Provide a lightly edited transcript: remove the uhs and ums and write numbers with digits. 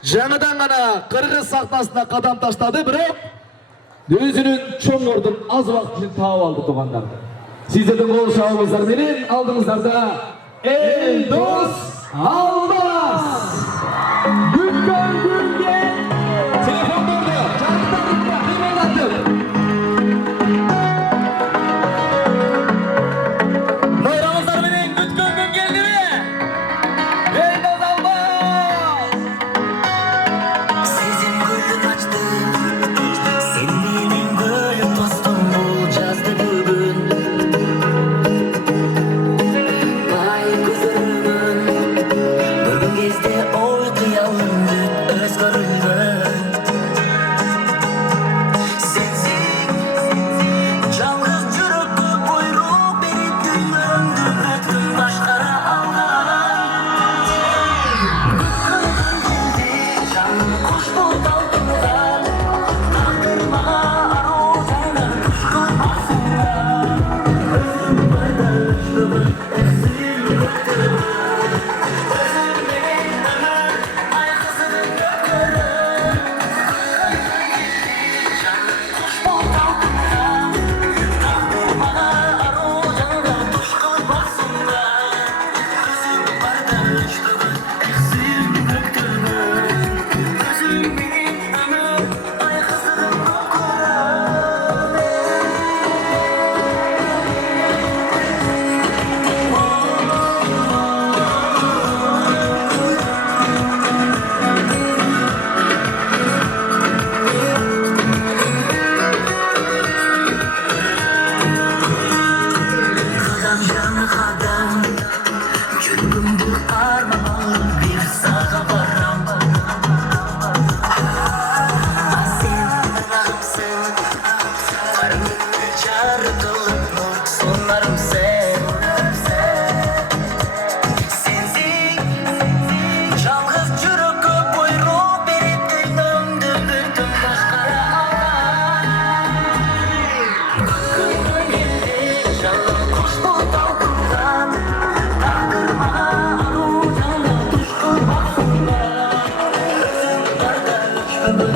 Жаңадан ғана Қырғыз сахнасына қадам таштады, бірақ өзінің чоң ордын аз уақытын тауып алды туғандар. Сіздердің қол шабуыңыздар менен алдыңыздарда Элдос Алмаз. Бүткөн күнге телефондорду жарықтарында қимылдатып. Байрамыңыздар менен бүткөн күн келді ме? Элдос Алмаз. Сезім гүлін açtı, sen benim gülüm dostum bul жазды бүгін. Бай көзімін, бір кезде ой қиялым бүт өзгөрүлгөн. Сенсің, жалғыз жүрекке бұйрық беріп дүниемді бүтін башқара алған. Бүткөн күн келді, жаным құш болып талпынған. Тағдыр маған ару жайлар күш қылмасындар. Өзің барда өштігін, әсіл өттігін. Өзіңмен өмір, айқасың өткөрін. Жаным құш болып талпынған. Тағдыр маған ару жайлар күш қылмасындар. Өзің барда өштігін, әсіл өттігін. Өзіңмен өмір, айқасың Қадам жаңа қадам, жүргімді арман алып бір саға барам. Сен ырғағымсың, қарымды жарық қылып нұр сонарымсың. Сенсің, жалғыз жүрекке бұйрық беріп дүниемді бүтін башқара алған. Күн келді, жаным құш болып талпынған. Тағдыр маған ару жайлар күш қылмасындар. Өзің барда өштігін,